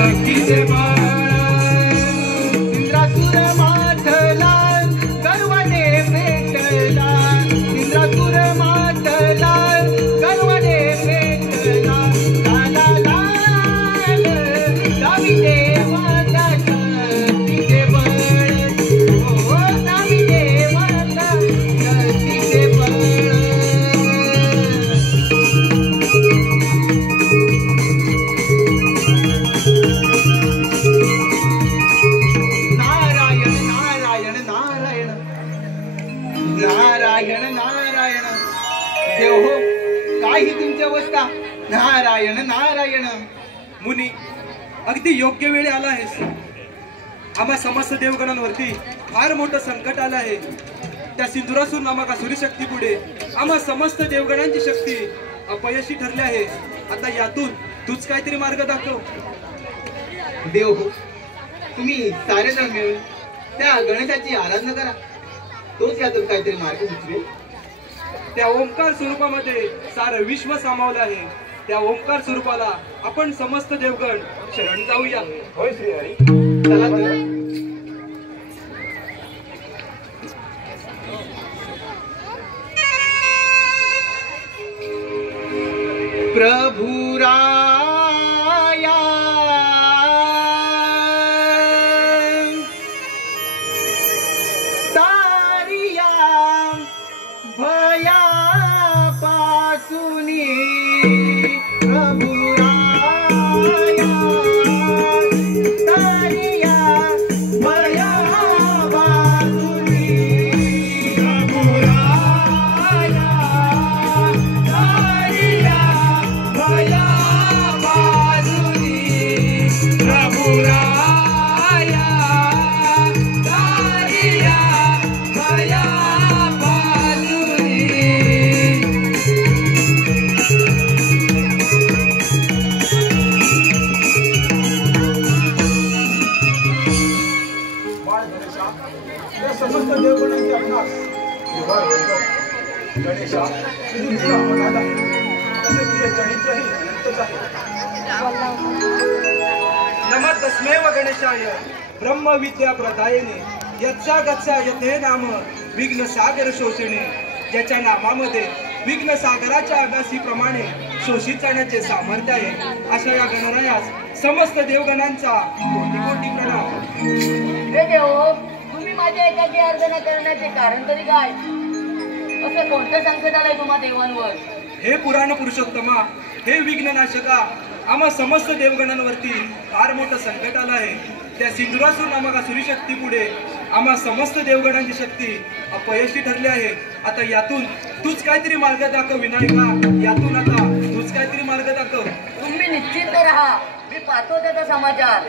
शक्तीचे बळ इंद्रासुर माथला गर्वाने पेटला इंद्रासुर माथला गर्वाने पेटला लाला लाल दावी देवाचा शक्तीचे बळ ओ दावी देवाचा शक्तीचे बळ नारायण नारायण देव हो काही तुमची अवस्था नारायण नारायण मुनी अगदी योग्य वेळी आला आहेस आम्हा समस्त देवगणांवरती फार मोठं संकट आलं आहे त्या सिंधुरासूर नामक असुरी शक्ती पुढे आम्हा समस्त देवगणांची शक्ती अपयशी ठरली आहे आता यातून तूच काहीतरी मार्ग दाखव देव हो तुम्ही सारे जण मिळून त्या गणेशाची आराधना करा तोच यातून काहीतरी मार्ग सुचवेल त्या ओंकार स्वरूपामध्ये सारं विश्व सामावलं आहे त्या ओंकार स्वरूपाला आपण समस्त देवगण शरण जाऊया होय श्री हरी चला तर प्रभु राया तारिया भया पासुनी प्रभु राया तारिया भया पासुनी प्रभु राया तारिया भया पासुनी प्रभु राया तारिया भया पासुनी या समस्त देवगणांचे आपणास व्यवहार करतो गणेशा तुझी लीला अगाध आहे तसे तुझे चरित्रही अनंतच आहे नमः तस्मैव गणेशाय ब्रह्मविद्या प्रदायिने यच्चा गच्चा यते नाम विघ्न सागर शोषणे ज्याच्या नामामध्ये विघ्न सागराच्या अभ्यासीप्रमाणे शोषित जाण्याचे सामर्थ्य आहे अशा या गणरायास समस्त देवगणांचा कोटी कोटी प्रणाम हे देव तुम्ही माझ्या एकाची आराधना करण्याचे कारण तरी काय असं कोणतं संकट आलंय तुम्हा देवांवर हे पुराण पुरुषोत्तमा हे विघ्ननाशका आम्हा समस्त देवगणांवरती फार मोठं संकट आलं आहे त्या सिंधुरासूर नामक असुरी शक्ती पुढे आम्हा समस्त देवगणांची शक्ती अपयशी ठरली आहे आता यातून तूच काहीतरी मार्ग दाखव विनायका यातून आता तूच काहीतरी मार्ग दाखव तुम्ही निश्चिंत राहा मी पाहतो त्याचा समाचार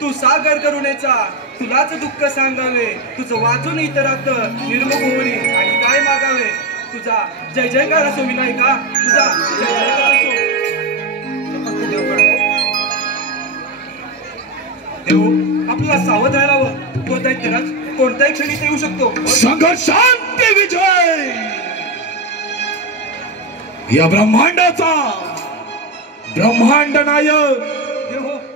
तू सागर करुणेचा तुलाच दुःख सांगावे तुझं वाचून इतरात निर्मुख होणी आणि काय मागावे तुझा जय जयकार असो विनायका तुझा जय जयकार असो देव आपल्याला सावध राहायला हवं कोणत्याही क्षणी येऊ शकतो संघर्षांती विजय या ब्रह्मांडाचा ब्रह्मांड नायक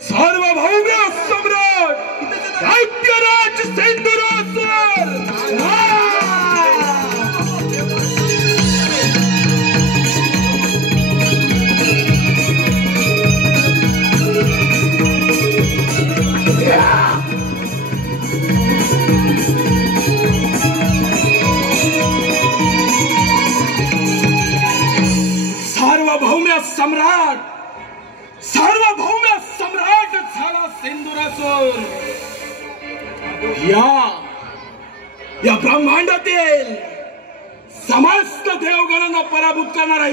सार्वभौम्य सम्राट दैत्यराज सिंधुरासूर सार्वभौम्य सम्राट झाला सिंधुरासूर या ब्रह्मांडातील समस्त देवगणांना पराभूत करणारा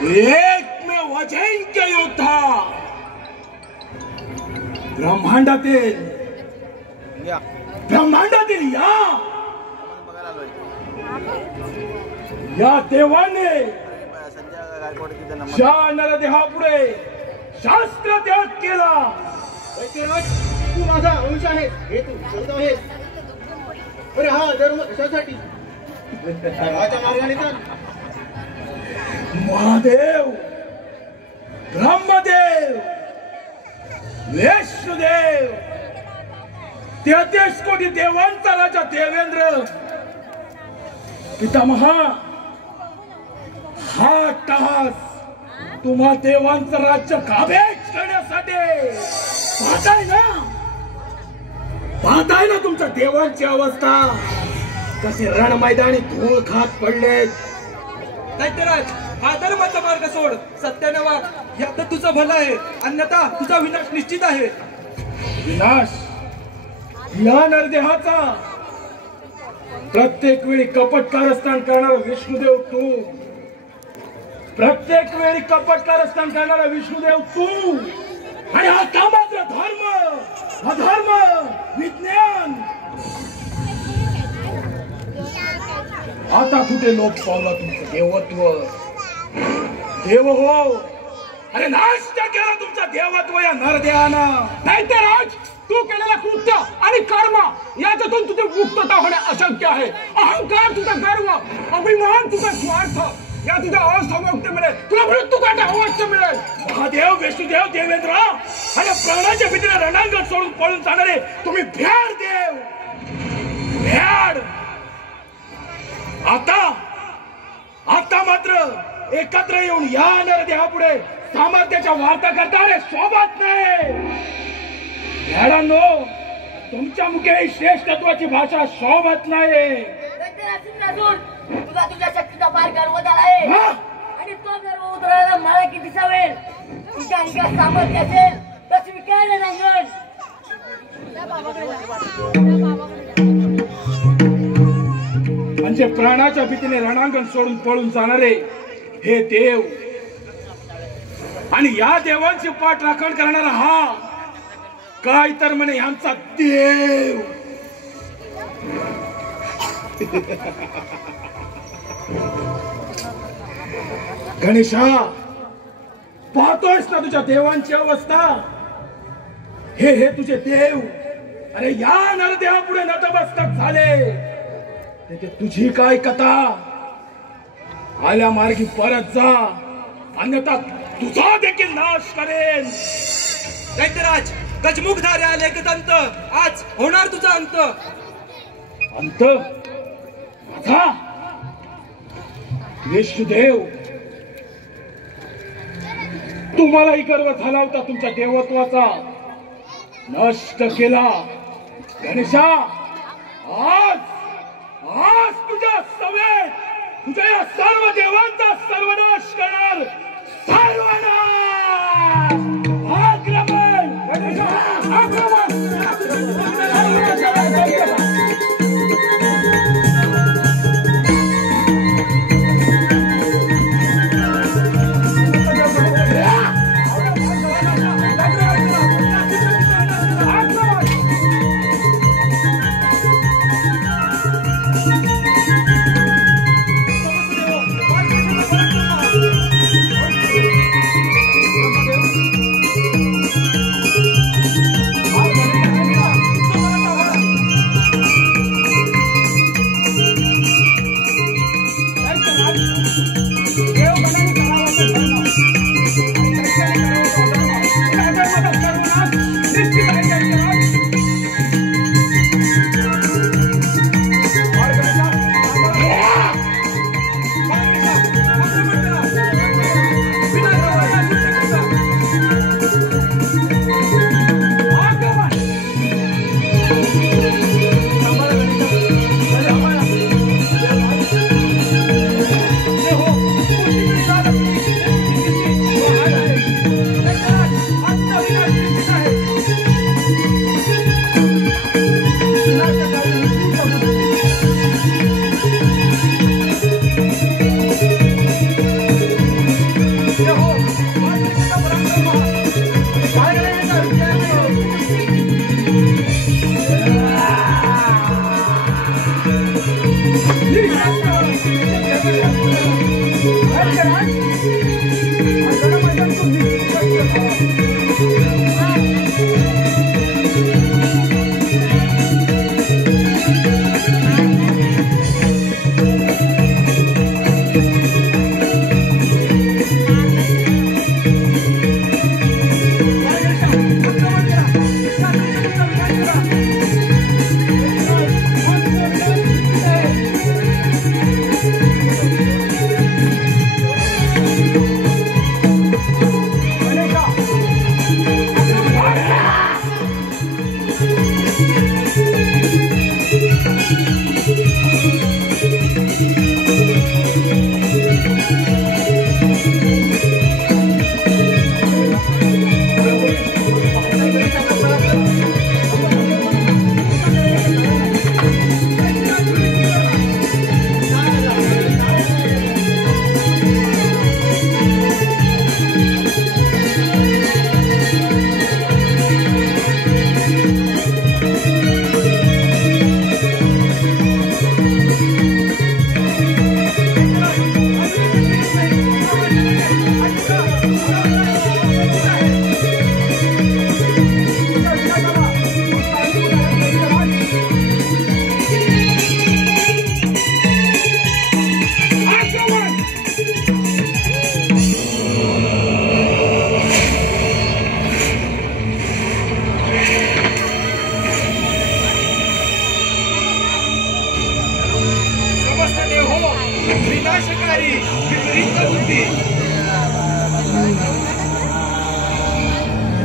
एकमेव अजिंक्य योद्धा ब्रह्मांडातील या देवाने ज्या नरदेहापुढे शास्त्र त्याग केला तू माझा अंश आहे हे तू शब्द आहेस अरे हा धर्म कशासाठी धर्माच्या मार्गाने तर महादेव ब्रह्मदेव विष्णुदेव 33 कोटी देवांचा राजा देवेंद्र पितामहा हा तास तुम्हा देवांचं राज्य काबीज करण्यासाठी पाहताय ना तुमच्या देवांची अवस्था कसे रण मैदानी धूळ खात पडलेत. दैत्यराज हा धर्माचा मार्ग सोड, सत्याने वाग, यात तुझं भलं आहे, अन्यथा तुझा विनाश निश्चित आहे. विनाश या नरदेहाचा प्रत्येक वेळी कपट कारस्थान करणारा विष्णुदेव तू, प्रत्येक वेळी कपट कारस्थान करणारा विष्णुदेव तू, आणि आता मात्र धर्म अधर्म विज्ञान आता कुठे लोक पावला तुमचं देवत्व. देव हो, अरे नाश केला तुमचा देवत्व या नरदेहानं. दैत्यराज तू केलेला कृत्य आणि कर्म याच्यातून तुझे मुक्तता होणे अशक्य आहे. अहंकार तुझा गर्व, अभिमान तुझा स्वार्थ या तुझ्या अवस्थामुक्त मिळेल, तुला मृत्यू काटा अवश्य मिळेल. महादेव विष्णुदेव देवेंद्र आणि प्राणाच्या भीतीने रणांगण सोडून पळून जाणारे तुम्ही भ्याड देव, भ्याड. आता मात्र एकत्र येऊन या नरदेहापुढे सामर्थ्याच्या वार्ता करणारे सोबत नाही. भ्याडांनो तुमच्या मुखे श्रेष्ठत्वाची भाषा शोभत नाही. तुला तुझ्या शक्तीचा फार गर्व झाला आहे आणि तो गर्व उतरायला मला किती दिसावेल. तुझ्या अंगात सामर्थ्य असेल तर स्वीकार रंगण. म्हणजे प्राणाच्या भीतीने रणांगण सोडून पळून जाणारे हे देव आणि या देवांची पाठराखण करणारा हा काय तर म्हणे यांचा देव. गणेशा पाहतोयस ना तुझ्या देवांची अवस्था. हे तुझे देव अरे या नरदेहापुढे नतमस्तक झाले. त्याची तुझी काय कथा. आल्या मार्गी परत जा, अन्यथा तुझा देखील नाश करेन. दैत्यराज गजमुखधारे आले गदंत, आज होणार तुझा अंत. अंत माझा विष्णुदेव. तुम्हालाही गर्व झाला होता तुमच्या देवत्वाचा, नष्ट केला. गणेशा आज तुझ्या सवेत तुझ्या या सर्व देवांचा सर्वनाश करणार. सर्वनाश आक्रमण आक्रमण.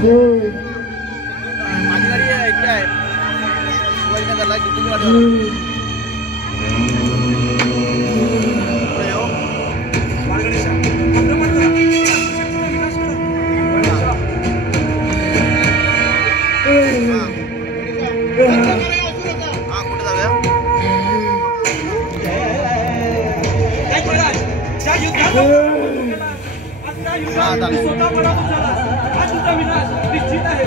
माझी गाडी इकडे आहे शिवाजीनगरला किती गाडी स्वतः पराभूत झाला. हा तुझा विनाश निश्चित आहे.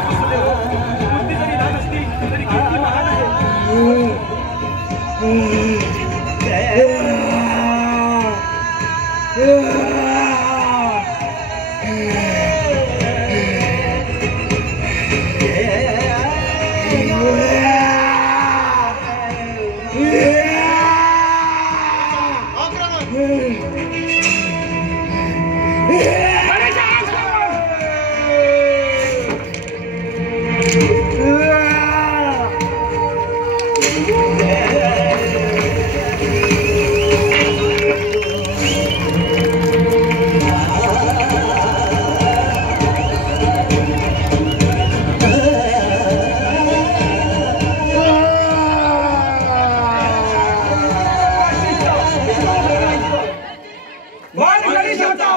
बुद्धी जरी लहान असली तरी कीर्ती महान आहे. वाण गणेशाचा